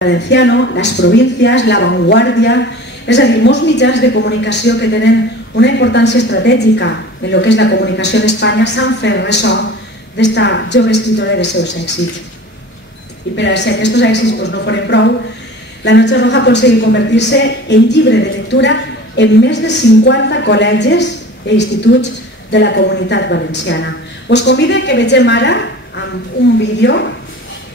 Valenciano, las provincias, La Vanguardia, és a dir, molts mitjans de comunicació que tenen una importància estratègica en el que és la comunicació en Espanya s'han fet ressò d'esta jove escritora i de seus èxits. I per a si aquests èxits no foren prou, La Noche Roja ha aconseguit convertir-se en llibre de lectura en més de 50 col·legis i instituts de la comunitat valenciana. Us convido que vegem ara, amb un vídeo,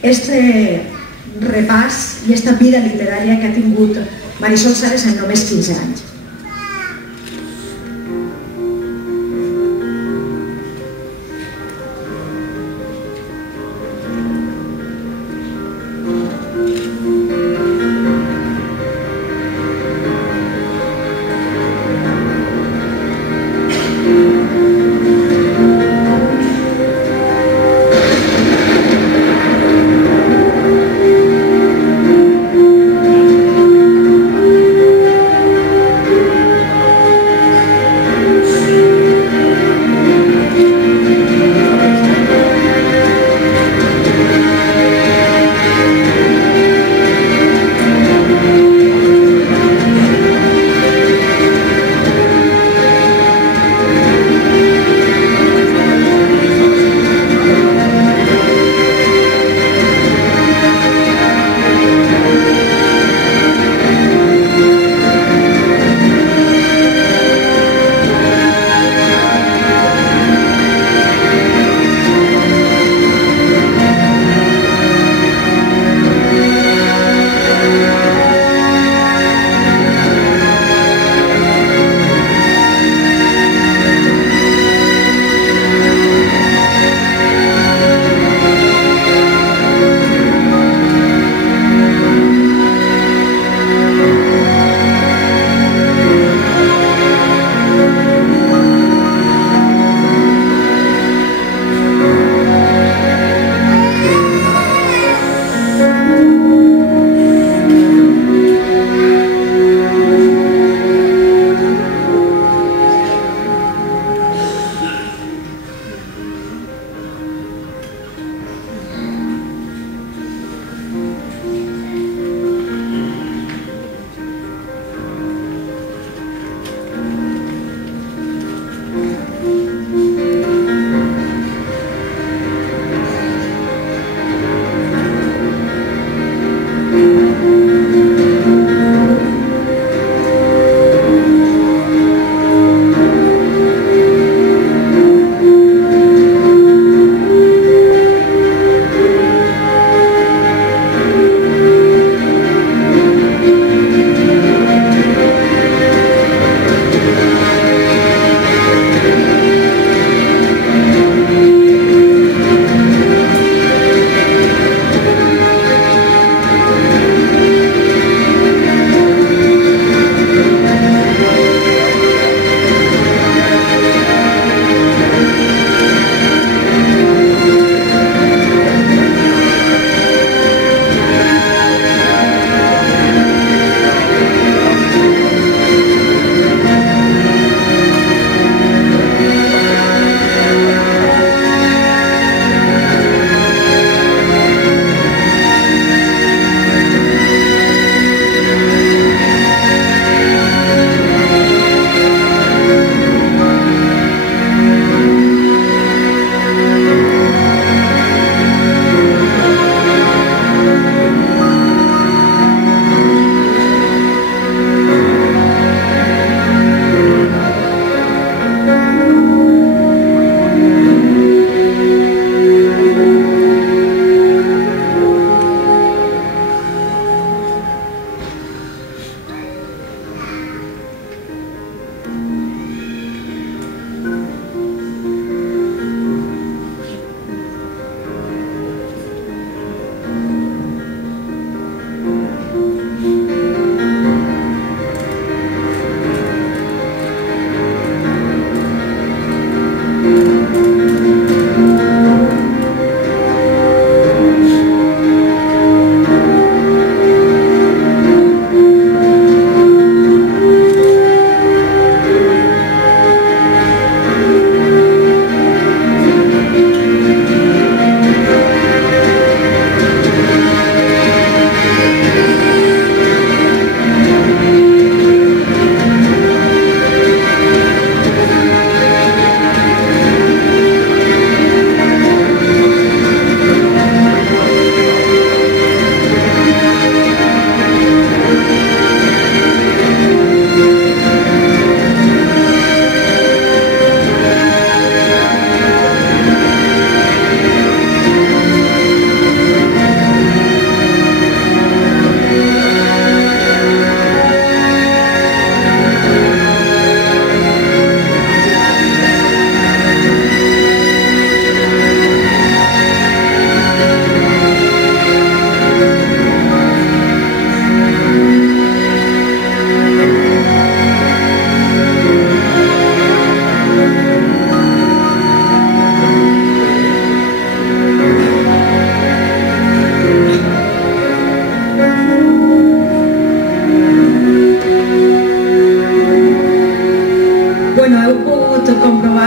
este repàs i esta vida literària que ha tingut Marisol Sales en només 15 anys.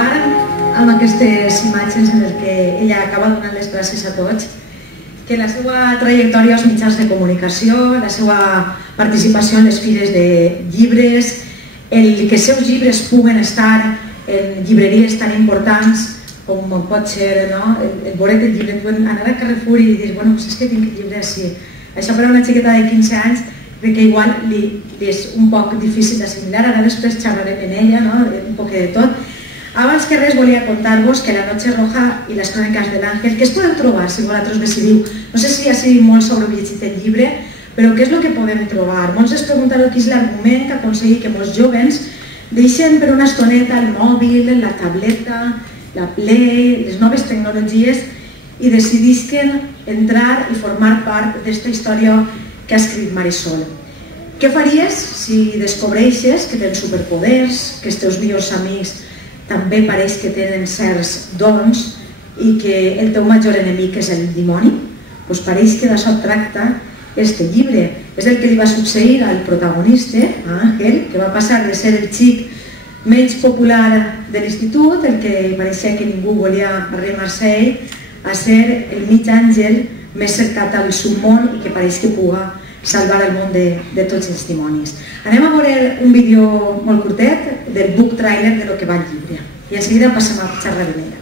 acabar amb aquestes imatges en què ella acaba donant les gràcies a tots, que la seva trajectòria als mitjans de comunicació, la seva participació en les fires de llibres, el que els seus llibres puguen estar en llibreries tan importants com pot ser el voret del llibre, anar a Carrefour i dir, bueno, és que tinc el llibre així. Això per a una xiqueta de 15 anys crec que igual li és un poc difícil d'assimilar, ara després xerrarem en ella, un poc de tot. Abans que res volia contar-vos que La Noche Roja i les Cròniques de l'Àngel, que es podeu trobar si vosaltres decidiu, no sé si ja sigui molt sobre llegit el llibre, però què és el que podem trobar? Molts es preguntareu quin és l'argument que aconseguir que molts jovens deixen per una estoneta el mòbil, la tableta, la Play, les noves tecnologies i decidisquen entrar i formar part d'esta història que ha escrit Marisol. Què faries si descobreixes que tens superpoders, que els teus millors amics també pareix que tenen certs dons i que el teu major enemic és el dimoni? Doncs pareix que d'això tracta este llibre. És el que li va succeir al protagonista, a Àngel, que va passar de ser el xic menys popular de l'institut, el que pareixia que ningú volia arrimar-se a ell, a ser el mig àngel més cercat al submón i que pareix que puga salvar el món de tots els dimonis. Anem a veure un vídeo molt curtet del book trailer de lo que va al llibre i en seguida passem a xerrar de ella.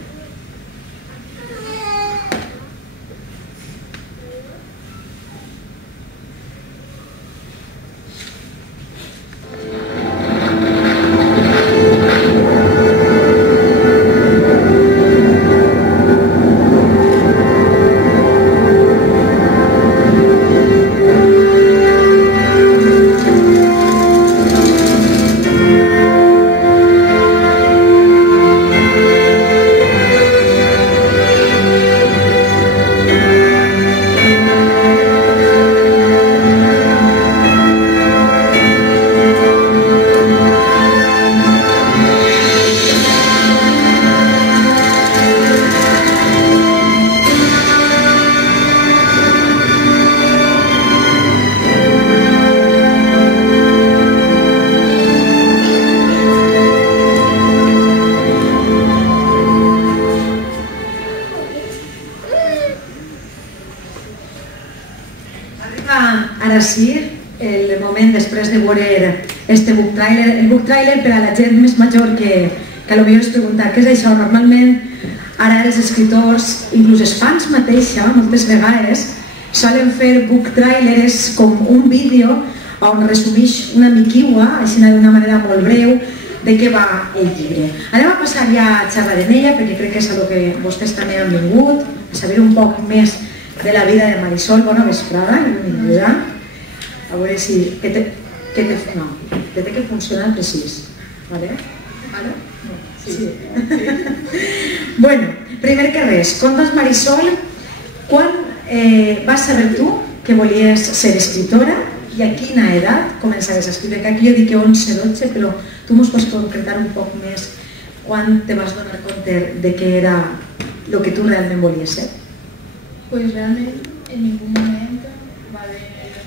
Ara sí, el moment després de veure este book trailer. El book trailer per a la gent més major que potser es pregunta què és això. Normalment ara els escriptors, inclús els fans mateixa, moltes vegades solen fer book trailers com un vídeo on resumeix una miquiua, així d'una manera molt breu, de què va el llibre. Anem a passar ja a xerrar en ella perquè crec que és el que vostès també han vingut, a saber un poc més de la vida de Marisol. Bona vesprada i benvinguda. A veure si... Té que funcionar precís. Vale? Ara? Sí. Bueno, primer que res, conta'ns, Marisol, quan vas saber tu que volies ser escritora i a quina edat començaves a escriure? Que aquí jo dic que 11, 12, però tu mos pots concretar un poc més quan te vas donar compte de què era el que tu realment volies ser? Pues realment en ningú moment va haver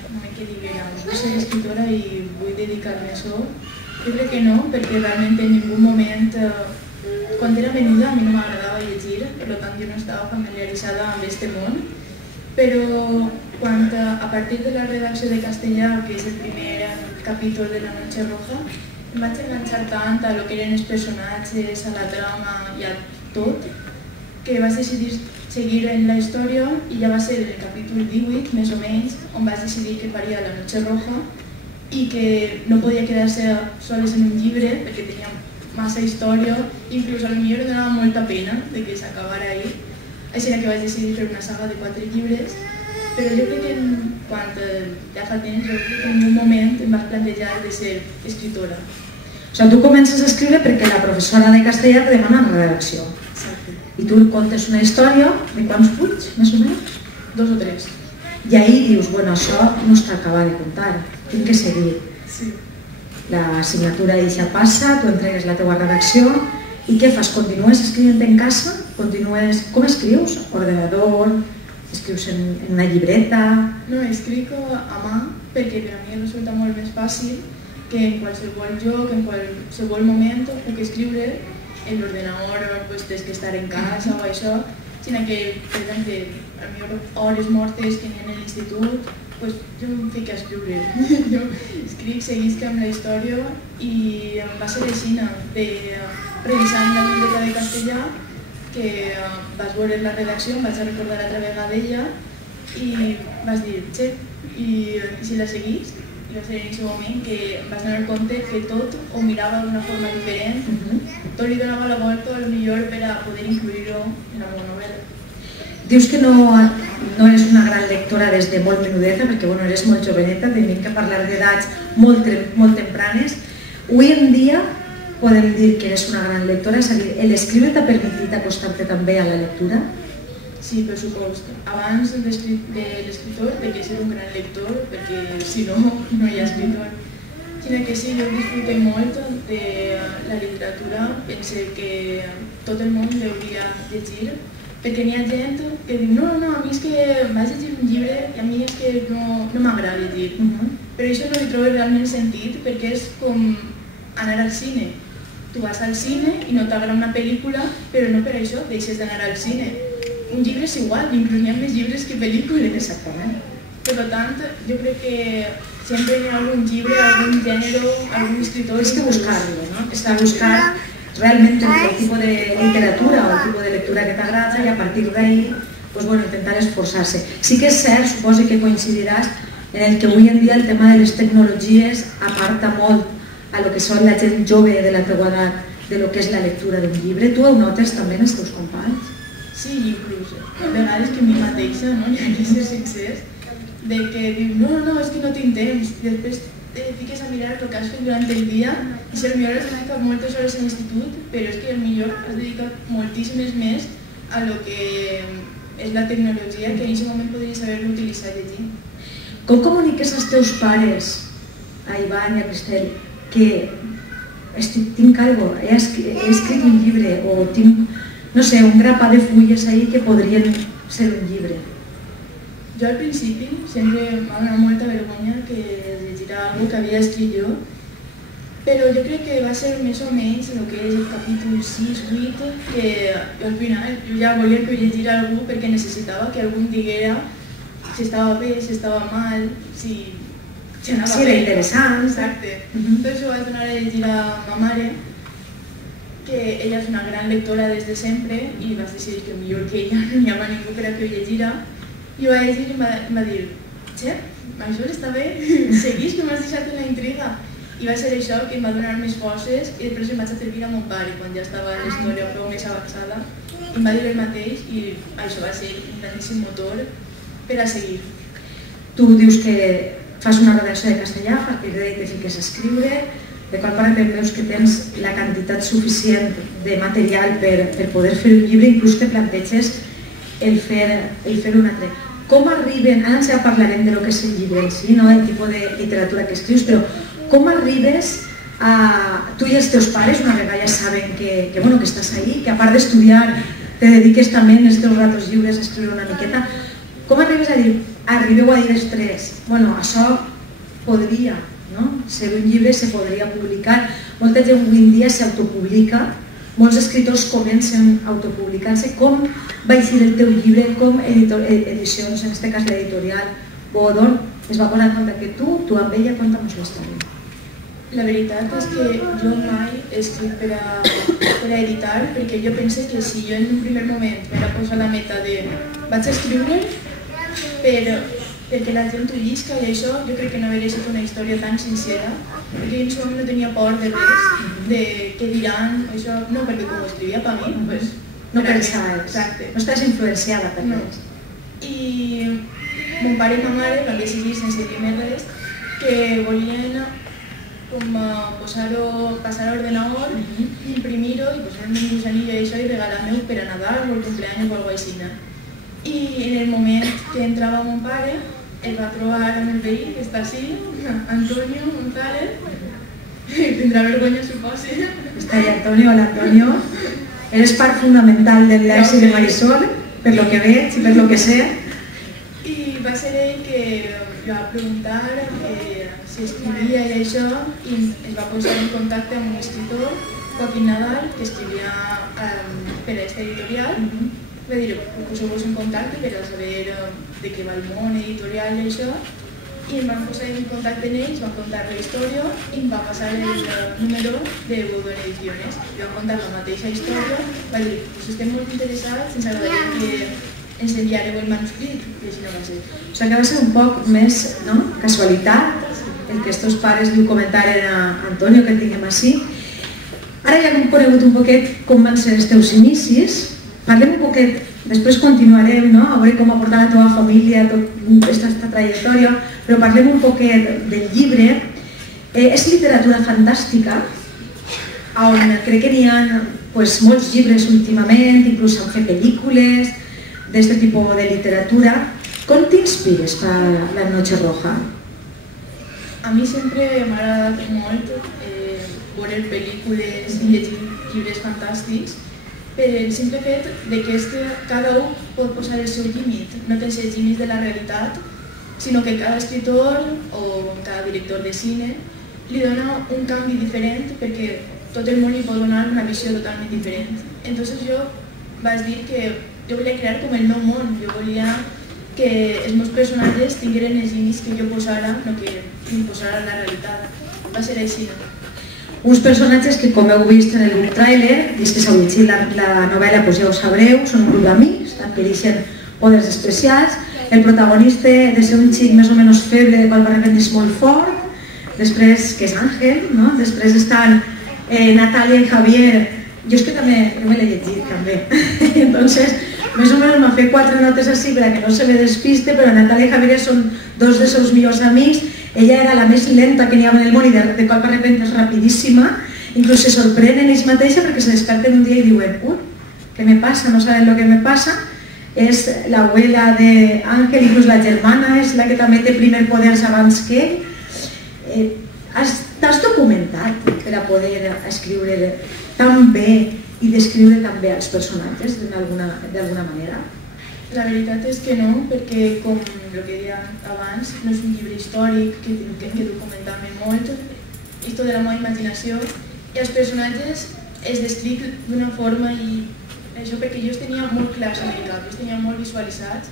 un moment que diguera vull ser escritora i vull dedicar-me a això. Jo crec que no, perquè realment en ningú moment, quan era menuda a mi no m'agradava llegir, per tant jo no estava familiaritzada amb aquest món, però quan a partir de la redacció de castellà, que és el primer capítol de La Noche Roja, em vaig enganxar tant a lo que eren els personatges, a la trama i a tot, que vaig decidir seguir en la història i ja va ser el capítol 18, més o menys, on vaig decidir que faria La Noche Roja i que no podia quedar-se soles en un llibre perquè tenia massa història, inclús a lo millor donava molta pena de que s'acabara ahir. Així que vaig decidir fer una saga de 4 llibres, però jo crec que quan ja fa temps, en un moment em vaig plantejar de ser escritora. O sigui, tu comences a escriure perquè la professora de castellà te demana una redacció. Exacte. I tu contes una història de quants fulls, més o menys? 2 o 3. I ahir dius, bueno, això no està acabat de contar, tinc que seguir. Sí. La assignatura ja passa, tu entregues la teua redacció i què fas? Continues escrivint en casa? Continues... Com escrius? Ordenador? Escrius en una llibreta? No, escric a mà perquè per a mi resulta molt més fàcil que en qualsevol lloc, en qualsevol moment puc escriure en l'ordenador tens que estar en casa o això, sinó que, per exemple, a les meves hores mortes que n'hi ha a l'institut, jo em fico a escriure. Jo escric, seguisc amb la història i va ser així, revisant la biblioteca de castellà, que vas veure la redacció, em vaig a recordar altra vegada d'ella i vas dir, xe, i si la seguís? I va ser en aquest moment que em vas donar compte que tot ho mirava d'una forma diferent, tot li donava la volta potser per a poder incluir-ho en la meva novel·la. Dius que no eres una gran lectora des de molt menudeta, perquè eres molt joveneta, tenim que parlar d'edats molt tempranes. Avui en dia podem dir que eres una gran lectora, és a dir, l'escriure t'ha permetit acostar-te també a la lectura? Sí, per supost. Abans de l'escriptor he de ser un gran lector, perquè si no, no hi ha escriptor. Sinó que sí, jo disfruto molt de la literatura, penso que tot el món hauria llegir, perquè n'hi ha gent que diu no, a mi és que vaig llegir un llibre i a mi és que no m'agrada llegir. Però això no li trobo realment sentit, perquè és com anar al cine. Tu vas al cine i no t'agrada una pel·lícula, però no per això deixes d'anar al cine. Un llibre és igual, inclús n'hi ha més llibres que pel·lícules. Exactament. Per tant, jo crec que sempre hi ha algun llibre, algun gènere, algun escritor... És que buscar-lo, no? És que buscar realment el tipus de literatura o el tipus de lectura que t'agrada i a partir d'ahí intentar esforçar-se. Sí que és cert, suposo que coincidiràs, en el que avui en dia el tema de les tecnologies aparta molt a lo que són la gent jove de la teua edat de lo que és la lectura d'un llibre. Tu ho notes també en els teus companys? Sí, inclús a vegades que a mi mateixa, no? Hi ha que ser sincers, de que diu, no, és que no tinc temps, i després te fiques a mirar el que has fet durant el dia i si potser has dedicat moltes hores a l'institut, però és que potser has dedicat moltíssimes més a lo que és la tecnologia que en aquest moment podries haver-lo utilitzat llegint. Com comuniques als teus pares, a Ivan i a Cristel, que tinc algo, he escrit un llibre o tinc, no sé, un grapat de fulles ahí que podrien ser un llibre? Jo al principi sempre m'ha donat molta vergonya que llegirà alguna que havia escrit jo, però jo crec que va ser més o menys el que és el capítol 6-8, que al final jo ja volia que ho llegirà algú perquè necessitava que algú em diguera si estava bé, si estava mal, si anava bé. Si era interessant. Exacte. Entonces ho vaig donar a llegir a ma mare, que ella és una gran lectora des de sempre i vaig decidir que millor que ella no hi havia ningú per a que ho llegirà. I ho va llegir i em va dir, xe, això està bé, seguís que m'has deixat en la intriga. I va ser això que em va donar més forces i després em vaig atrevir a mon pare quan ja estava la història prou més avançada. Em va dir el mateix i això va ser un grandíssim motor per a seguir. Tu dius que fas una redacció de castellà, a partir d'ahí te fiques a escriure, de qual part veus que tens la quantitat suficient de material per poder fer un llibre, inclús te planteges el fer un altre. Com arriben, ara ja parlarem de lo que és el llibre en si, el tipus de literatura que escrius, però com arribes a tu i els teus pares, una vegada ja saben que estàs ahí, que a part d'estudiar te dediques també en els teus ratos lliures a escriure una miqueta, com arribes a dir, arribeu a dir els tres, això podria ser un llibre, se podria publicar, molta gent avui en dia s'autopublica, molts escriptors comencen autopublicant-se. Com va eixir el teu llibre, com edicions, en aquest cas l'editorial Godon, es va posar en compte que tu amb ella, conta-nos la història. La veritat és que jo mai he escrit per a editar, perquè jo penso que si jo en un primer moment m'era posat la meta de vaig a escriure perquè la gent ho llisca i això, jo crec que no hauria estat una història tan sincera, perquè en aquest moment no tenia por de res, de què diran, això, no, perquè com ho escrivia per mi, doncs... No pensaves, no estàs influenciada per res. I mon pare i ma mare van decidir, sense dir-me res, que volien passar a ordenador, imprimir-ho i posar-me un gusanillo i això i regalar-me per a Nadal o el cumpleaños o alguna cosa així. I en el moment que entrava mon pare, el va trobar amb el veí, que està així, Antonio González, tindrà vergonya, suposo. Està ahí Antonio, hola Antonio. Eres part fundamental del l'èxit de Marisol, per lo que veig i per lo que sé. I va ser ell que va preguntar si escrivia i això, i es va posar en contacte amb un escriptor Joaquín Nadal, que escrivia per a aquesta editorial, va dir, poseu-vos en contacte per a saber de què va el món editorial i això, i em van posar en contacte amb ells, van contar la història i em va passar el número de Godon Ediciones. I van contar la mateixa història, va dir, pues estem molt interessats, ens agradaria que ens enviareu el manuscrit, i així no va ser. O sigui que va ser un poc més casualitat el que estos pares li comentaren a Antonio, que el tinguem així. Ara ja hem conegut un poquet com van ser els teus inicis, parlem un poquet, després continuarem a veure com ha portat la teva família tota aquesta trajectòria, però parlem un poquet del llibre. És literatura fantàstica, on crec que n'hi ha molts llibres últimament, inclús s'han fet pel·lícules d'aquest tipus de literatura. Com t'inspires per La Noche Roja? A mi sempre m'ha agradat molt veure pel·lícules i llegir llibres fantàstics, per el simple fet que cada un pot posar el seu límit, no tens els límits de la realitat, sinó que cada escritor o cada director de cine li dona un canvi diferent perquè tot el món li pot donar una visió totalment diferent. Entonces jo vaig dir que jo volia crear com el meu món, jo volia que els meus personatges tingueren els límits que jo posara, no que m'imposara la realitat. Va ser així. Uns personatges que, com heu vist en el tràiler, i que s'heu llegit la novel·la, ja ho sabreu, són un grup d'amics, adquireixen poders especials. El protagonista de ser un xic més o menys feble, de qual va reprendre molt fort, després, que és Àngel, després estan Natàlia i Javier. Jo és que també, jo me l'he llegit també, entonces més o menys m'ha fet 4 notes així per que no se me despiste, però Natàlia i Javier són dos dels seus millors amics. Ella era la més lenta que n'hi havia en el món i de cop de repente és rapidíssima, inclús se sorprenen ells mateixa perquè se desperten un dia i diuen què me passa, no saben el que me passa. És l'abuela d'Àngel, inclús la germana és la que també té primer poders abans que ell. T'has documentat per a poder escriure tan bé i descriure tan bé els personatges d'alguna manera? La veritat és que no, perquè com el que deia abans, no és un llibre històric que documentar-me molt, és tota la meva imaginació, i els personatges els descric d'una forma i això perquè jo els tenia molt clars en el cap, els tenia molt visualitzats.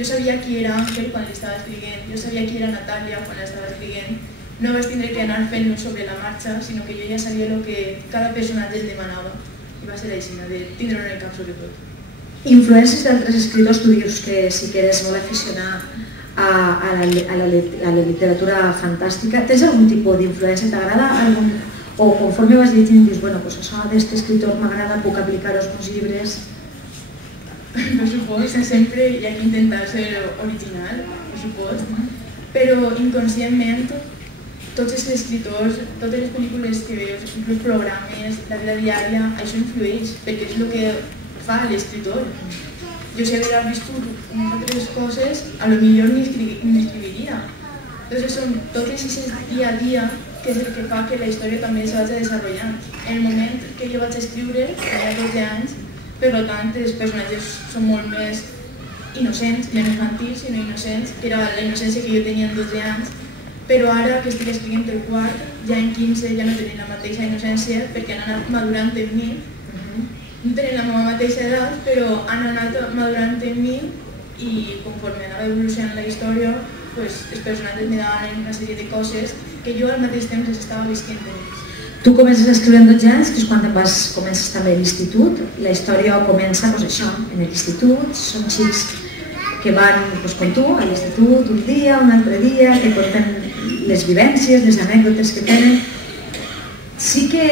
Jo sabia qui era Àngel quan l'estava escrivint, jo sabia qui era Natàlia quan l'estava escrivint. No vaig tindre que anar fent-ho sobre la marxa, sinó que jo ja sabia el que cada personatge el demanava. I va ser així, de tindre-ho en el cap sobretot. Influències d'altres escriptors, tu dius que sí que eres molt aficionat a la literatura fantàstica. Tens algun tipus d'influència? T'agrada algun? O conforme vas llegint dius, bueno, doncs això d'aquest escriptor m'agrada, puc aplicar als meus llibres? Per supost, sempre hi ha que intentar ser original, per supost, però inconscientment tots els escriptors, totes les pel·lícules que veus, inclús programes, la vida diària, això influeix, perquè és el que fa l'escriptor. Jo si hagués viscut unes altres coses, potser ni escriviria. Entonces són totes aquestes dia a dia que és el que fa que la història també se vagi desenvolupant. En el moment que jo vaig escriure, tenia 12 anys, per tant els personatges són molt més innocents, no infantils, sinó innocents, que era la innocència que jo tenia en 12 anys, però ara que estic escrivint el quart, ja en 15 ja no tenen la mateixa innocència perquè han anat madurant en mi. No tenen la meva mateixa edat, però han anat madurant en mi i conforme anava evolucionant la història, els personatges me daven una sèrie de coses que jo al mateix temps les estava visquent en ells. Tu comences a escriure amb 12 anys, que és quan comences també a l'institut. La història comença això, en l'institut, són xics que van, com tu, a l'institut un dia, un altre dia, que conten les vivències, les anècdotes que tenen. Sí que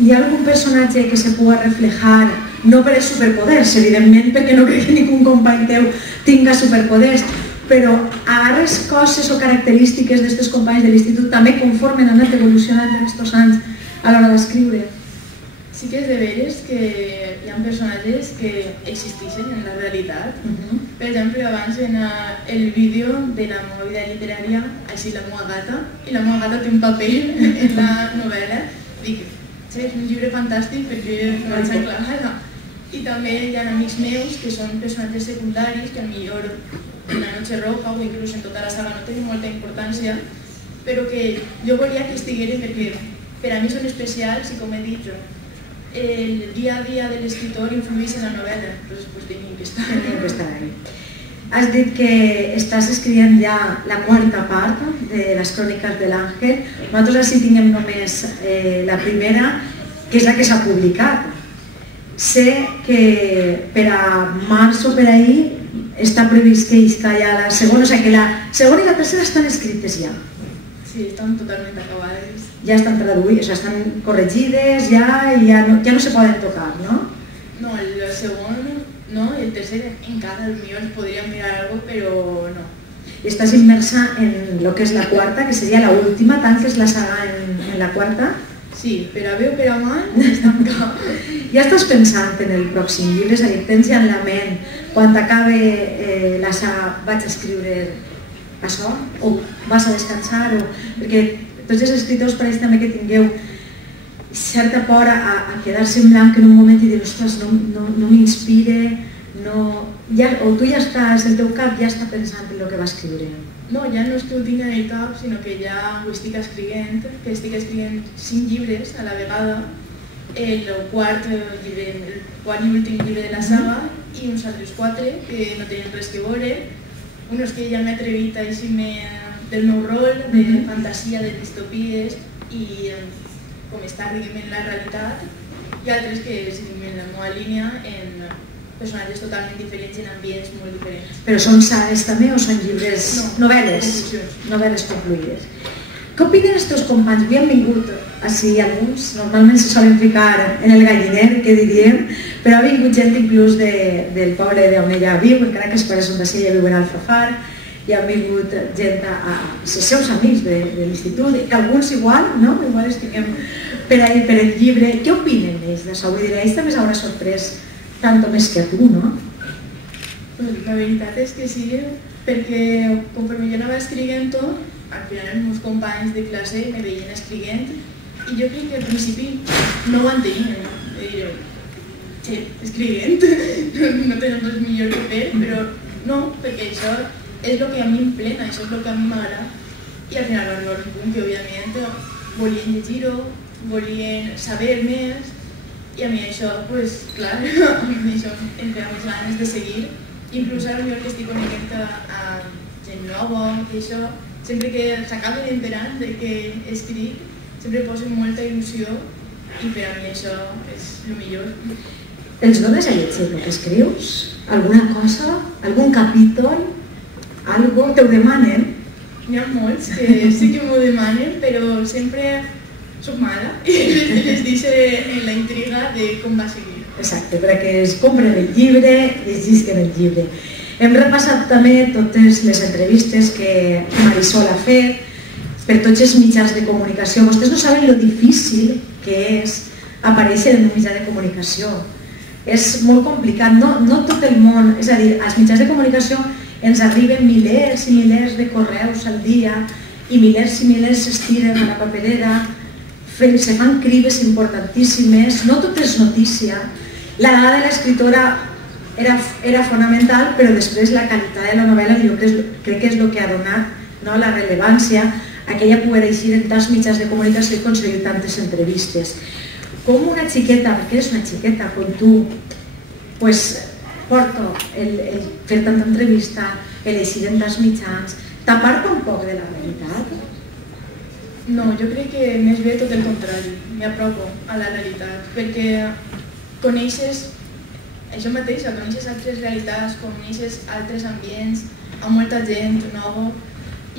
hi ha algun personatge que se pugui reflejar, no per els superpoders, evidentment, perquè no crec que ningú company teu tinga superpoders, però agarres coses o característiques d'aquests companys de l'institut també conforme han anat evolucionant en aquests anys a l'hora d'escriure. Sí que és de veres que hi ha personatges que existeixen en la realitat. Per exemple, abans en el vídeo de la meva vida literària, així la meva gata, i la meva gata té un paper en la novel·la, dic, és un llibre fantàstic perquè no vaig aclarar. I també hi ha amics meus que són personatges secundaris que potser en La Noche Roja o inclús en tota la saga no tenen molta importància, però que jo volia que estigueren perquè per a mi són especials i, com he dit, el dia a dia de l'escriptor influeix en la novel·la, doncs tenia que estar ahí. Has dit que estàs escrivint ja la quarta part de les cròniques de l'Àngel. Nosaltres així tinguem només la primera, que és la que s'ha publicat. Sé que per a març o per ahir està previst que isca ja la segona, o sigui que la segona i la tercera estan escrites ja. Sí, estan totalment acabades. Ja estan traduïdes, o sigui, estan corregides ja i ja no se poden tocar, no? No, el segon no, i el tercer encara potser es podria mirar alguna cosa, però no. I estàs immersa en el que és la quarta, que seria l'última, tanques la saga en la quarta? Sí, per a bé o per a mal, està en cap. Ja estàs pensant en el pròxim llibre, és a dir, tens ja en la ment, quan acabe la saga vaig escriure això, o vas a descansar, perquè tots els escriptors pareix també que tingueu certa por a quedar-se en blanc en un moment i dir, ostres, no m'inspire, o tu ja estàs, el teu cap ja està pensant en el que va escriure. No, ja no és que ho tinc en el cap, sinó que ja ho estic escrivint, que estic escrivint 5 llibres a la vegada, el quart i últim llibre de la saga i uns altres 4 que no tenen res que veure, uns que ja m'he atrevit a eixir-me del meu rol, de fantasia, de distopies i com està en la realitat, i altres que seguim en la meva línia en personatges totalment diferents en ambients molt diferents. Però són sagues també o són llibres, novel·les? Novel·les concluïdes. Què opinen els teus companys? Avui han vingut així alguns, normalment se solen ficar en el galliner, que diríem, però ha vingut gent inclús del poble d'on ella viu, encara que els pares són d'ací, ella viu en Alfafar, i han vingut gent els seus amics de l'institut, que alguns igual, no? Igual els tinguem per ahí, per el llibre. Què opinen ells d'això? Vull dir, ells també s'haurà sorprès tant o més que a tu, no? La veritat és que sí, perquè conforme jo anava escrivint tot, al final els meus companys de classe me veien escrivint i jo crec que al principi no ho entenien. Sí, escrivint, no tenen res millor que fer, però no, perquè això és el que a mi em plena, això és el que a mi m'agrada. I al final va arribar un punt que, òbviament, volien llegir-ho, volien saber més, i a mi això, doncs, clar, a mi això em feia més ganes de seguir. Inclús ara jo que estic coneixent a gent nova, que això, sempre que s'acaben enterant de que escric, sempre posen molta il·lusió i per a mi això és el millor. Els dones a llegir el que escrius? Alguna cosa? Algun capítol? Algo? Te ho demanen? N'hi ha molts que sí que m'ho demanen, però sempre soc mala i les deixo en la intriga de com va seguir. Exacte, perquè es compren el llibre, llegisquen el llibre. Hem repassat també totes les entrevistes que Marisol ha fet per tots els mitjans de comunicació. Vostès no saben lo difícil que és aparèixer en un mitjà de comunicació. És molt complicat, no tot el món, és a dir, als mitjans de comunicació ens arriben milers i milers de correus al dia i milers s'estiren a la paperera, se fan crides importantíssimes, no tot és notícia. La dada de l'escriptora era fonamental, però després la qualitat de la novel·la jo crec que és el que ha donat la rellevància a que ella pugui eixir en tants mitjans de comunicació i aconseguir tantes entrevistes. Com una xiqueta, perquè eres una xiqueta com tu, porto el fer tanta entrevista, el eixir en tants mitjans, t'aparta un poc de la realitat? No, jo crec que més bé tot el contrari, m'apropo a la realitat, perquè coneixes això mateix, coneixes altres realitats, coneixes altres ambients, amb molta gent nova,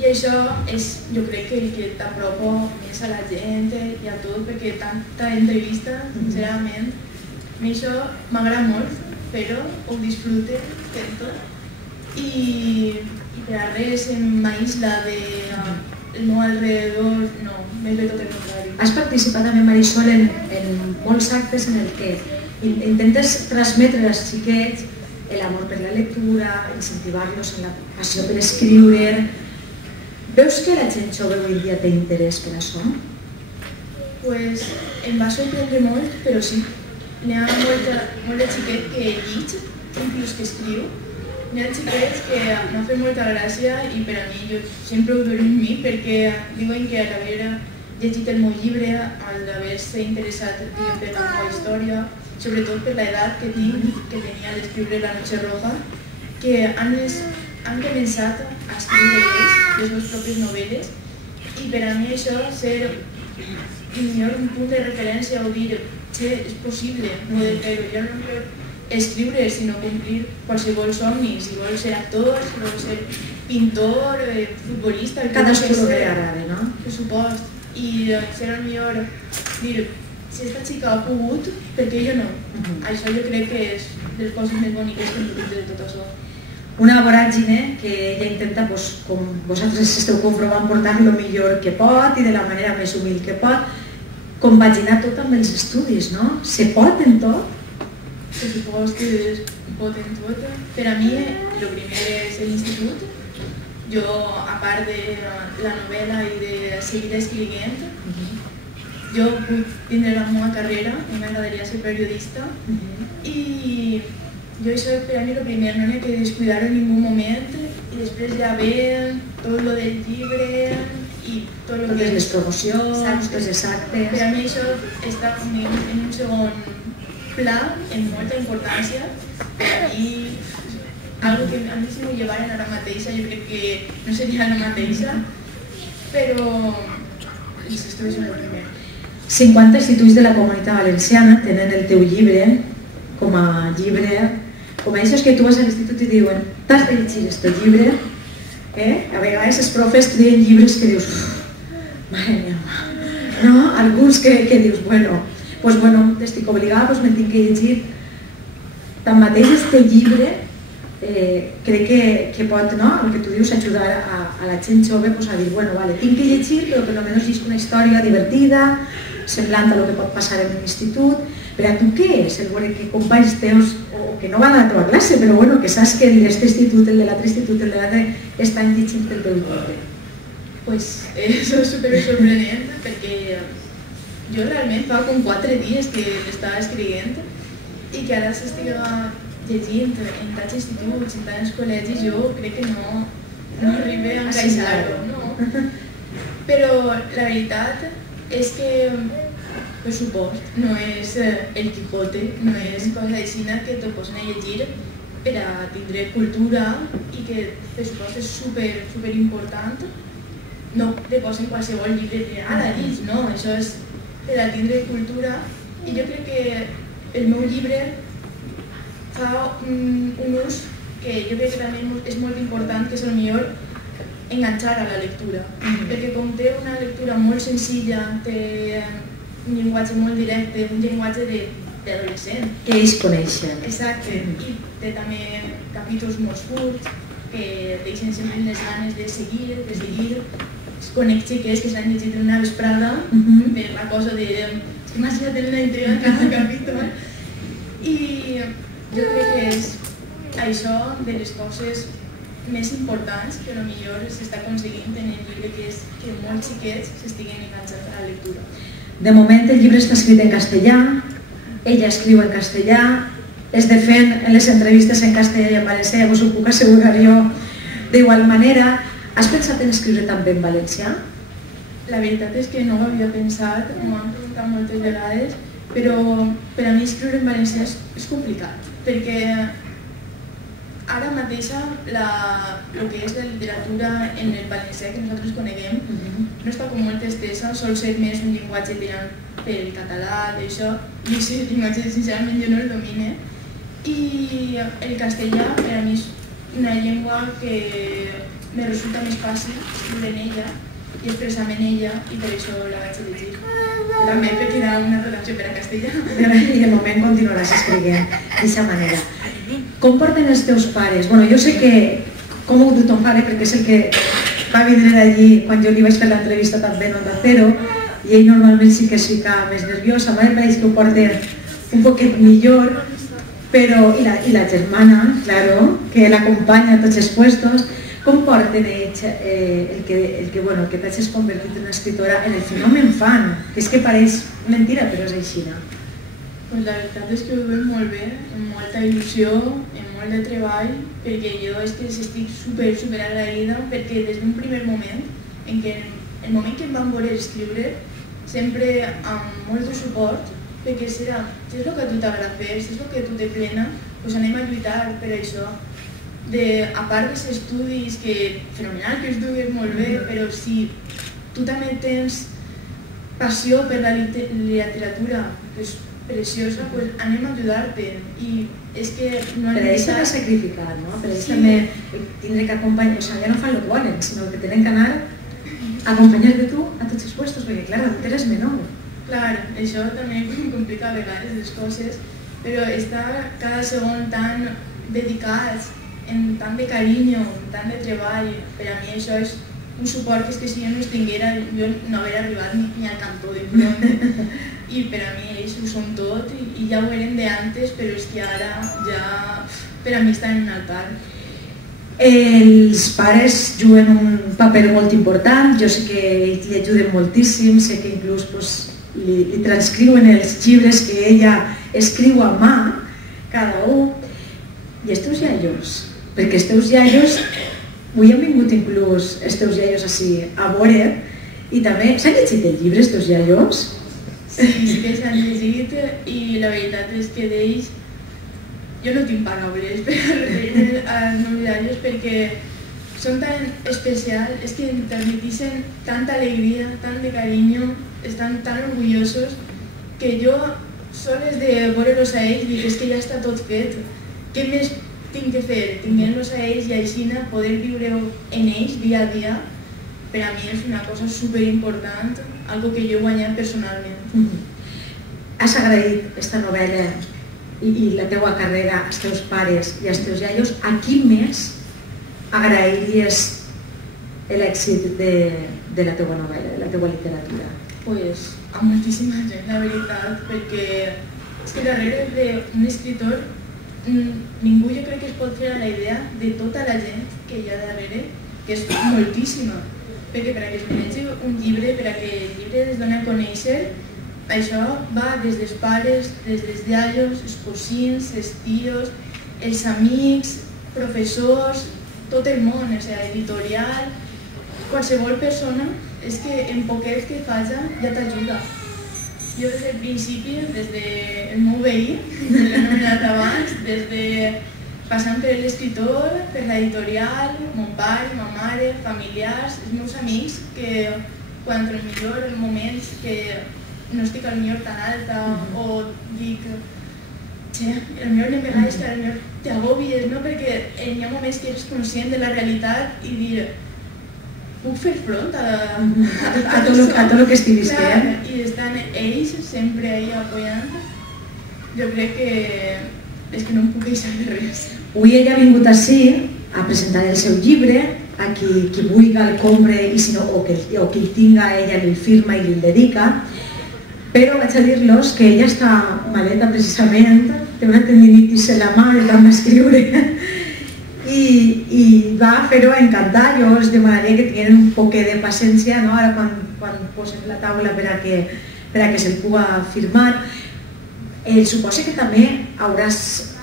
i això és, jo crec que el que t'apropo més a la gent i a tot, perquè tanta entrevista, sincerament, a mi això m'agrada molt, però ho disfrute fent tot, i per a res m'aïsla del meu alrededor, no, més bé tot el contrari. Has participat també, Marisol, en molts actes en el que intentes transmetre als xiquets l'amor per la lectura, incentivar-los en la passió per escriure. Veus que la gent jove avui dia té interès per això? Pues em va sorprendre molt, però sí. N'hi ha molt de xiquet que llig, inclús que escriu. N'hi ha xiquets que m'ha fet molta gràcia i per a mi jo sempre ho dono en mi perquè diuen que a darrere llegit el meu llibre al d'haver-se interessat per la meva història, sobretot per l'edat que tinc, que tenia d'escriure La Noche Roja, que han començat a escriure les seves pròpies novel·les, i per a mi això ser un punt de referència o dir és possible poder fer-ho. Jo no cal escriure, sinó complir qualsevol somni. Si vols ser actor, si vols ser pintor, futbolista... Cadascú el que agrada, no? Per supost. I ser el millor dir, si aquesta xica ha pogut, per què jo no? Això jo crec que és de les coses més boniques que hem tingut de tot això. Una voràgine que ella intenta, com vosaltres esteu comprovant, portar el millor que pot i de la manera més humil que pot, compaginar tot amb els estudis, no? Se pot en tot? Per supost que es pot en tot. Per a mi, el primer és l'institut. Jo, a part de la novel·la i de seguir escrivint, jo vull tindre la meva carrera i m'agradaria ser periodista. I jo això per a mi el primer, no n'hi ha que descuidar-ho en ningú moment, i després ja ve tot el del llibre i tot el que... Totes les promocions, tots els actes... Per a mi això està en un segon pla, en molta importància. Per a mi, algo que a mi si m'ho llevaren ara mateixa, jo crec que no seria la mateixa, però els estudis són el primer. 50 instituts de la Comunitat Valenciana tenen el teu llibre com a llibre, com a això que tu vas a l'institut i diuen t'has de llegir aquest llibre. A vegades els profes trien llibres que dius mare meva, no? Alguns que dius, bueno, estic obligada, me tinc que llegir. Tanmateix aquest llibre crec que pot, el que tu dius, ajudar a la gent jove a dir, bueno, tinc que llegir, però que almenys llegir una història divertida, semblant a el que pot passar en un institut. Per a tu què és el veure que companys teus, o que no van a la teva classe, però bueno, que saps que el d'aquest institut, el de l'altre institut, el de l'altre, estan llegint el teu llibre? Pues això és supersorprenent, perquè jo realment fa com 4 dies que l'estava escrivint i que ara s'estiga llegint en tants instituts, en tants col·legis, jo crec que no arriba a encaixar-ho, no. Però la veritat és que, per supost, no és el Quijote, no és cosa així que t'ho posen a llegir per a tindre cultura i que, per supost, és superimportant. No te posen qualsevol llibre de ara dins, no, això és per a tindre cultura i jo crec que el meu llibre fa un ús que jo crec que també és molt important, que és el millor enganxar a la lectura, perquè com té una lectura molt senzilla, té un llenguatge molt directe, un llenguatge d'adolescent. Que ells coneixen. Exacte, i té també capítols molt curts que deixen sempre les ganes de seguir. Conec xiques que s'han llegit en una vesprada per la cosa de... És que m'has deixat en la intriga en cada capítol. I jo crec que és això de les coses més importants que potser s'està aconseguint en el llibre, que és que molts xiquets s'estiguen enganxats a la lectura. De moment el llibre està escrit en castellà, ella escriu en castellà, es defèn en les entrevistes en castellà i en valencià, us ho puc assegurar jo d'igual manera. Has pensat en escriure també en valencià? La veritat és que no ho havia pensat, m'ho han preguntat moltes vegades, però per a mi escriure en valencià és complicat, perquè ara mateixa el que és la literatura en el valencià que nosaltres coneguem no està com molt estesa, sol ser més un llenguatge tirant pel català, d'això, i aquest llenguatge sincerament jo no el domine. I el castellà per a mi és una llengua que me resulta més fàcil escriure en ella i expressar-me en ella i per això la vaig llegir. També perquè era una redacció per a castellà. I de moment continuaràs escrivint d'aquesta manera. Com porten els teus pares? Bueno, jo sé que com ho du ton pare perquè és el que va vindre d'allí quan jo li vaig fer l'entrevista també en Onda Cero i ell normalment sí que es fica més nerviós. A mi em pareix que ho porten un poquet millor, però i la germana, claro, que l'acompanya a tots els puestos. Com porten ells el que t'hagis convertit en una escritora en el fenomen fan? És que pareix mentira, però és així. La veritat és que ho veig molt bé, amb molta il·lusió, amb molt de treball, perquè jo estic super agraïda, perquè des d'un primer moment, en què el moment que em van voler escriure, sempre amb molt de suport, perquè serà, si és el que a tu t'agrada fer, si és el que a tu te plena, doncs anem a lluitar per això. A part dels estudis, que fenomenal que estudies molt bé, però si tu també tens passió per la literatura, és preciosa, doncs anem a ajudar-te. I és que no per ells s'ha de sacrificar, no? Per ells també tindré que acompanyar, o sigui, ja no fan el que volen, sinó que tenen que anar a acompanyar-te tu a tots els puestos, perquè clar, tu eres menor. Clar, això també complica a vegades les coses, però estar cada segon tan dedicats, amb tant de carinyo, amb tant de treball, per a mi això és un suport que és que si jo no es tinguera, jo no hauria arribat ni al cantó de front. I per a mi ells ho són tot i ja ho eren d'antes, però és que ara ja per a mi estan en un altar. Els pares juguen un paper molt important, jo sé que ells li ajuden moltíssim, sé que inclús li transcriuen els llibres que ella escriu a mà, cada un, i els teus iaios, perquè els teus iaios, avui han vingut inclús els teus iaios així a veure, i també, s'han llegit el llibre els teus iaios? Sí que s'han llegit i la veritat és que d'ells jo no tinc paraules per referir als meus iaios perquè són tan especials, és que em transmetixen tanta alegria, tant de carinyo, estan tan orgullosos que jo sols de veure-los a ells dic és que ja està tot fet, què més tinc que fer? Tinguent-los a ells i així poder viure en ells dia a dia, per a mi és una cosa superimportant, algo que jo he guanyat personalment. Has agraït aquesta novel·la i la teua carrera als teus pares i als teus iaios. A qui més agrairies l'èxit de la teua novel·la, de la teua literatura? Pues a moltíssima gent, la veritat, perquè és que darrere d'un escritor ningú jo crec que es pot fer a la idea de tota la gent que hi ha darrere, que és moltíssima. Perquè per a que es mereixi un llibre, per a que el llibre es doni a conèixer, això va des dels pares, des dels iaios, els cosins, els tios, els amics, professors, tot el món, editorial, qualsevol persona, és que en poquet que faci ja t'ajuda. Jo des del principi, des del meu veí, que l'he anomenat abans, passant per l'escriptor, per l'editorial, mon pare, ma mare, familiars, els meus amics, que quan potser en moments que no estic potser tan alta o dic potser no em vegades que potser t'agobies, perquè hi ha moments que eres conscient de la realitat i dir puc fer front a tot el que estic visquent. I estan ells sempre ahí apoyant. Jo crec que és que no em puc queixar de res. Avui ella ha vingut ací a presentar el seu llibre, a qui vulgui el compre o qui el tinga ella li firma i li dedica, però vaig a dir-los que ella està maleta precisament, té una tendinitis en la mà de tant escriure i va fer-ho encantar. Jo els demanaria que tinguin un poc de paciència ara quan posem la taula per a que se'l pugui firmar. Suposo que també hauràs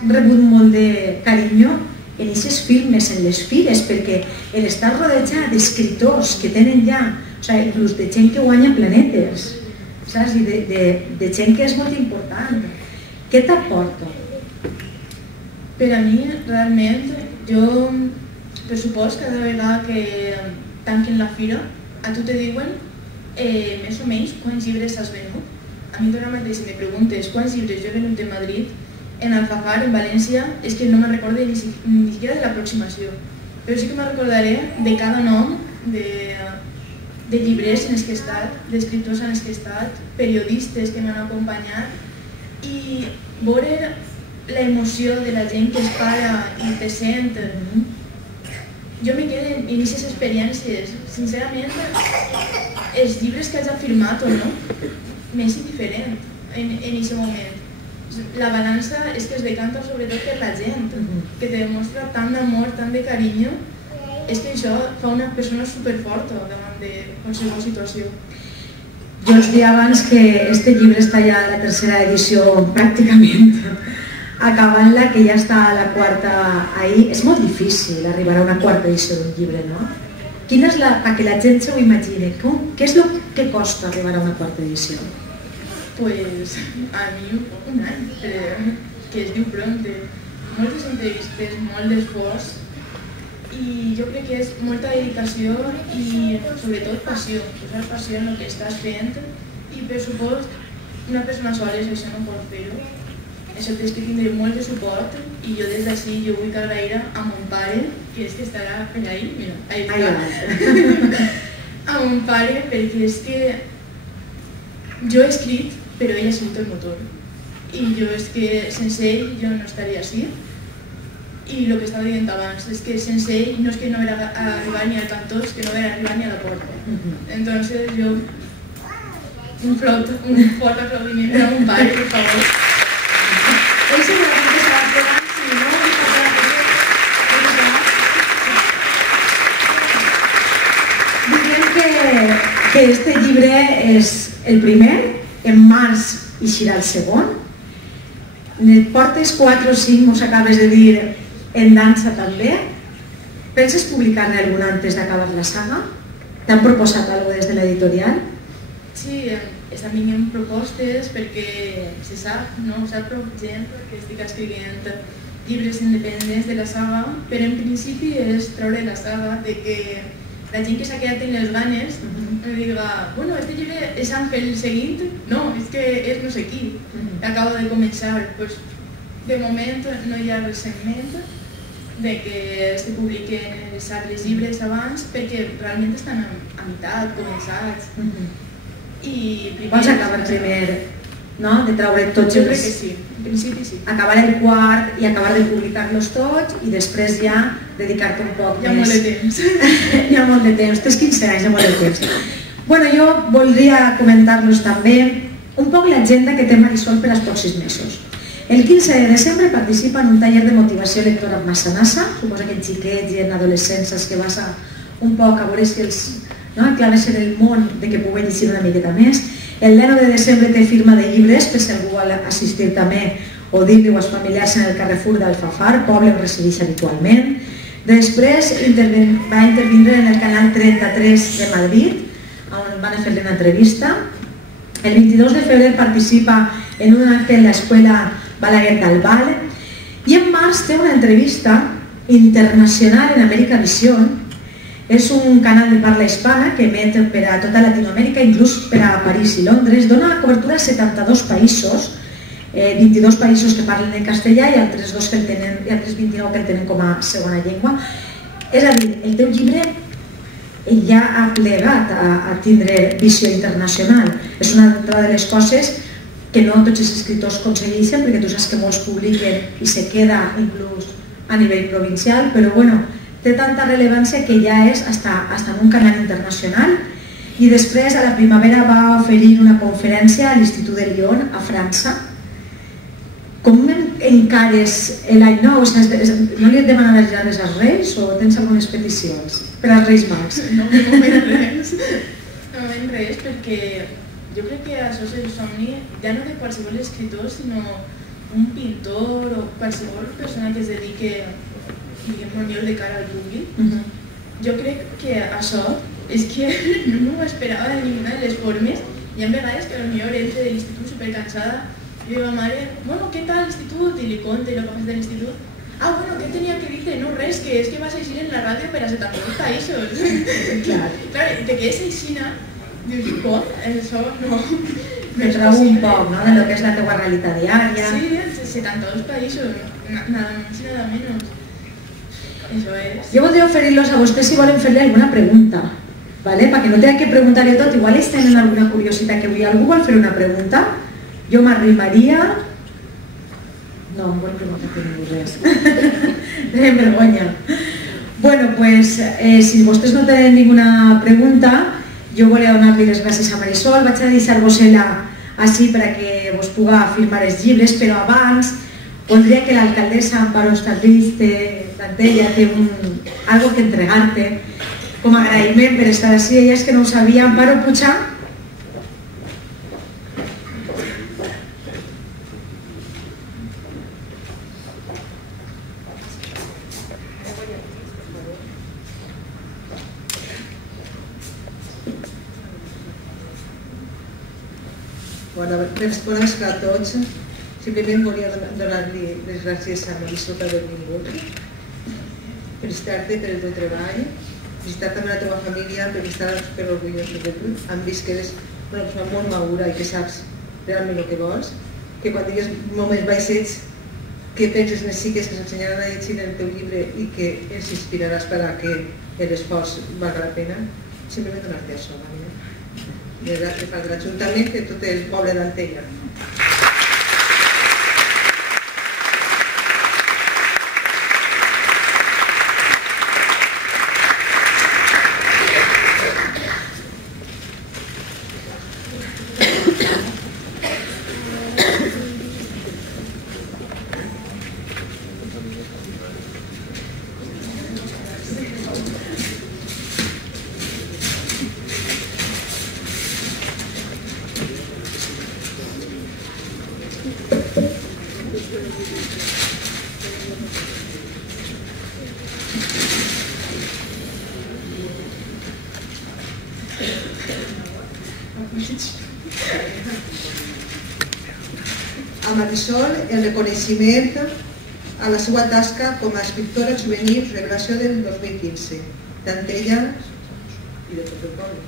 rebut molt de carinyo en aquestes firmes, en les fires, perquè estar rodejat d'escriptors que tenen ja, inclús de gent que guanya planetes, i de gent que és molt important. Què t'aporta? Per a mi, realment, jo pressuposo cada vegada que tanquen la fira, a tu te diuen més o menys quants llibres has venut. A mi d'una mateixa me preguntes quants llibres jo he venut de Madrid, en Alfafar, en València, és que no me recordo ni siquiera de l'aproximació. Però sí que me recordaré de cada nom, de llibres en els que he estat, d'escriptors en els que he estat, periodistes que m'han acompanyat i veure l'emoció de la gent que es para i te sent. Jo me quedo en aquestes experiències. Sincerament, els llibres que has firmat o no, m'és indiferent en aquest moment. La balança és que es decanta sobretot per la gent, que te demostra tant d'amor, tant de carinyo, és que això fa una persona superforta davant de qualsevol situació. Jo us deia abans que este llibre està ja a la tercera edició pràcticament acabant-la, que ja està a la quarta ahir. És molt difícil arribar a una quarta edició d'un llibre, no? Quina és perquè la gent s'ho imagini? Què és el que costa arribar a una quarta edició? Pues a mi un any, que es diu pronte. Moltes entrevistes, molt d'esforç i jo crec que és molta dedicació i sobretot passió. Posar passió en el que estàs fent i per supost una persona sola això no pot fer-ho. Això tens que tindre molt de suport i jo des d'ací jo vull agrair a mon pare, que és que estarà per ahí, mira, ahí està, a mon pare perquè és que jo he escrit però ell ha sigut el motor i jo és que sense ell jo no estaria així i el que estava dient abans és que sense ell no és que no era arribar ni al cantó, és que no era arribar ni a la porta. Entonces jo un fort aplaudiment per a mon pare, per favor. Ell segurament que serà plegant, si no, diguem que este llibre és el primer, en març eixirà el segon. Portes 4 o 5, us acabes de dir, en dansa també. Penses publicar-ne alguna antes d'acabar la saga? T'han proposat alguna cosa des de l'editorial? Sí, estan venint propostes perquè se sap, no? Sap prou gent que estic escrivint llibres independents de la saga, però en principi és treure la saga de que la gent que s'ha quedat en les ganes no diga, bueno, este llibre és el seguint? No, és que és no sé qui, acaba de començar. De moment no hi ha recentment de que es publiquen els altres llibres abans perquè realment estan a meitat, començats. Vols acabar primer, no? De treure tots els... Jo crec que sí, en principi sí. Acabar el quart i acabar de publicar-los tots i després ja dedicar-te un poc més. Hi ha molt de temps. Hi ha molt de temps, tens 15 anys, hi ha molt de temps. Bueno, jo voldria comentar-los també un poc l'agenda que té Marisol per als pròxims mesos. El 15 de desembre participa en un taller de motivació lectora a Massanassa, suposo que en xiquets i en adolescents que vas un poc a veure si els claves en el món de que pugui llegir una miqueta més. El 9 de desembre té firma de llibres, per si algú vol assistir també o dir-li als familiars en el Carrefour d'Alfafar, poble on resideix habitualment. Després va intervindre en el canal 33 de Madrid, on van a fer-li una entrevista. El 22 de febrer participa en un acte en l'escola Balaguer d'Albal i en març té una entrevista internacional en Amèrica Vision. És un canal de parla hispana que emet per a tota Latinoamèrica, inclús per a París i Londres. Dona cobertura a 72 països, 22 països que parlen en castellà i altres 29 que el tenen com a segona llengua. És a dir, el teu llibre ja ha plegat a tindre visió internacional. És una altra de les coses que no tots els escriptors aconsegueixen, perquè tu saps que molts publiquen i se queda inclús a nivell provincial, però bueno, té tanta rellevància que ja és en un canal internacional. I després a la primavera va oferir una conferència a l'Institut de Lyon a França. Com encares l'any nou? No li et demanaràs ja res als Reis o tens algunes peticions per als Reis Mags? No, de moment res. De moment res, perquè jo crec que això és el somni ja no de qualsevol escriptor, sinó un pintor o qualsevol persona que es dediqui millor de cara al públic. Jo crec que això és que no m'ho esperava de ninguna de les formes. Hi ha vegades que potser entre de l'institut supercansada i diu a ma mare, bueno, què tal l'institut? I li conta el que fas de l'institut. Ah, bueno, què tenia que dir-te? No, res, que és que vas eixir en la ràdio per a 72 països. Clar, te quedes eixina, dius, com? Això no... Me trobo un poc, no?, de lo que és la teua realitat diària. Sí, 72 països, nada més i nada menos. Jo voldria oferir-los a vostès si volen fer-li alguna pregunta, perquè no tinc que preguntar-li tot, igual ells tenen alguna curiositat que avui algú vol fer una pregunta, jo m'arrimaria... No, em vol preguntar que ningú res. Tenen vergonya. Bueno, pues, si vostès no tenen ninguna pregunta, jo volia donar-li les gràcies a Marisol, vaig a deixar-vos-la així perquè vos puga firmar els llibres, però abans voldria que l'alcaldessa Amparo Estarriz d'Antella té algo que entregar-te com a agraïment per estar així. Ella és que no ho sabia. Amparo, puja. Bona vesprada a tots. Simplement volia donar-li les gràcies a Marisol per haver vingut, felicitar-te per el teu treball, felicitar també la teva família perquè estan super orgullosos de tu. Han vist que eres una persona molt madura i que saps realment el que vols, que quan digues moments baixets que penses en els xiques que s'ensenyaran a llegir el teu llibre i que els inspiraràs per a que l'esforç valga la pena. Simplement donar-te això, Maria. De part de l'Ajuntament i tot el poble d'Antella. A Marisol el reconeixement a la seva tasca com a escriptora juvenil revelació del 2015 d'Antella i de tot el poble.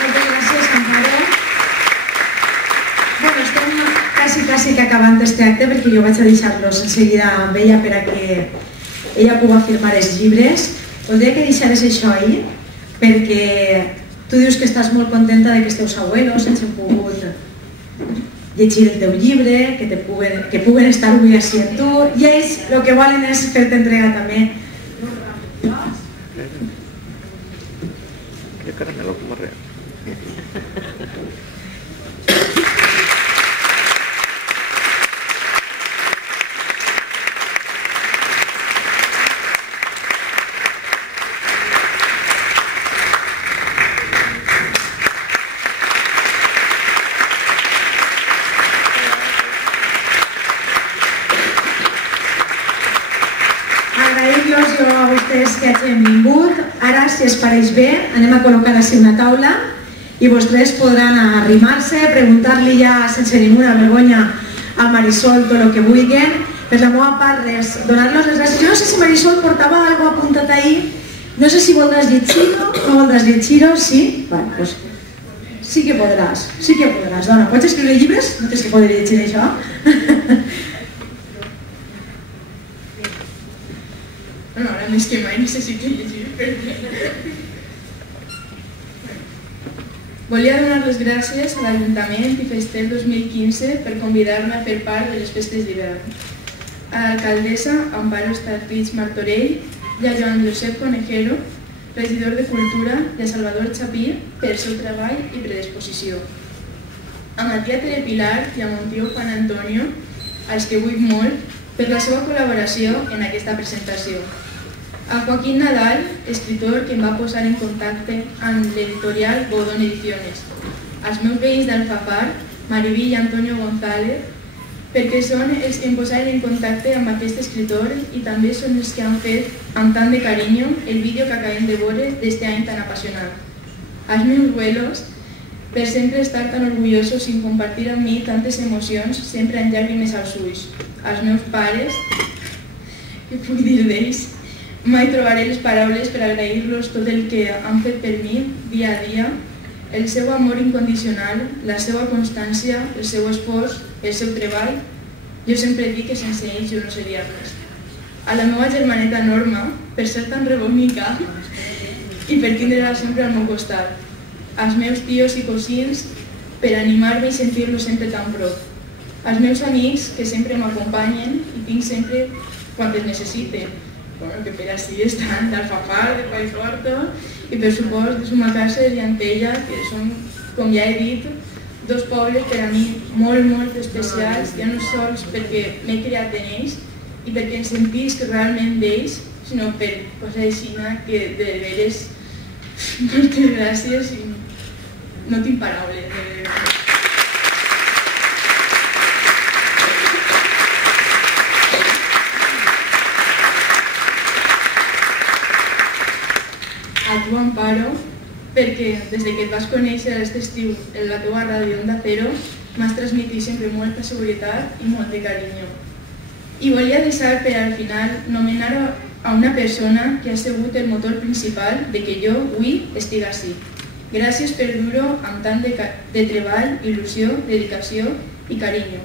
Moltes gràcies, Amparo. Bueno, estem quasi que acabant este acte perquè jo vaig a deixar-los en seguida amb ella per a que ella pugui firmar els llibres. Voldria que deixares això ahí perquè tu dius que estàs molt contenta de que els teus abuelos hagin pogut llegir el teu llibre, que puguen estar avui així amb tu, i ells el que volen és fer-te entrega també. Que caramelo como real. Agrair-los jo a vostès que hagin vingut. Ara, si es pareix bé, anem a col·locar així una taula i vostès podran arrimar-se, preguntar-li ja sense ninguna vergonya a Marisol tot el que vulguin. Per la meva part, res, donar-los les gràcies. Jo no sé si Marisol portava alguna cosa apuntat ahir, no sé si voldràs llegir-ho, no voldràs llegir-ho, sí? Bé, doncs sí que podràs, dona. Pots escriure llibres? No tens que poder llegir això. Bueno, ara més que mai necessito llegir perquè... Volia donar les gràcies a l'Ajuntament i Festel 2015 per convidar-me a fer part de les festes d'hivern. A l'alcaldessa Amparo Estartich Martorell i a Joan Josep Conejero, regidor de Cultura, i a Salvador Chapí per el seu treball i predisposició. A Matia Telepilar i a Montió Juan Antonio, als que vull molt, per la seva col·laboració en aquesta presentació. A Joaquín Nadal, escritor que em va posar en contacte amb l'editorial Bodón Ediciones. Als meus veïns d'Alfafar, Maribí i Antonio González, perquè són els que em posaren en contacte amb aquest escritor i també són els que han fet amb tant de carinyo el vídeo que acabem de veure d'este any tan apassionat. Als meus abuelos, per sempre estar tan orgullosos i compartir amb mi tantes emocions, sempre amb llàgrimes als ulls. Als meus pares, què puc dir d'ells? Mai trobaré les paraules per agrair-los tot el que han fet per mi dia a dia, el seu amor incondicional, la seva constància, el seu esforç, el seu treball. Jo sempre dic que sense ells jo no seria res. A la meva germaneta Norma, per ser tan rebonica i per tindre-la sempre al meu costat. Als meus tios i cosins, per animar-me i sentir-los sempre tan prop. Als meus amics, que sempre m'acompanyen i tinc sempre quan els necessite. Que per així estan d'Alfafar, de Paiforto i per supost de Sumacàrcer i Antella, que són, com ja he dit, dos pobles per a mi molt especials, ja no sols perquè m'he creat en ells i perquè em sentisc realment d'ells, sinó per posar així que de veres moltes gràcies i no tinc paraules. perquè des que et vas conèixer aquest estiu en la teva ràdio Onda Cero m'has transmitit sempre molta seguretat i molt de carinyo. I volia deixar per al final nomenar a una persona que ha sigut el motor principal de que jo avui estigui així. Gràcies per dur-ho amb tant de treball, il·lusió, dedicació i carinyo.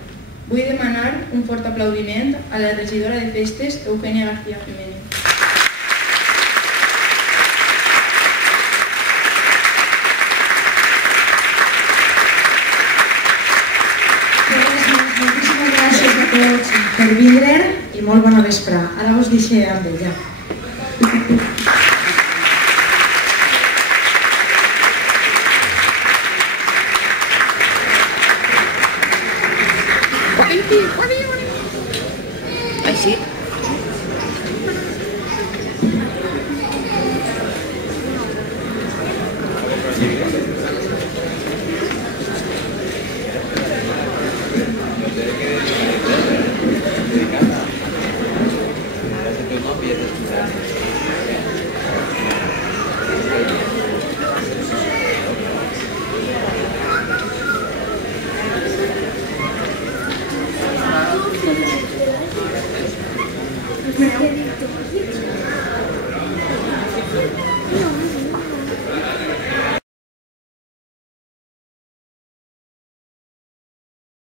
Vull demanar un fort aplaudiment a la regidora de Festes, Eugenia García Jiménez. Moltíssimes gràcies a tots per vindre i molt bona vespre. Ara us deixo amb ella. Així. Me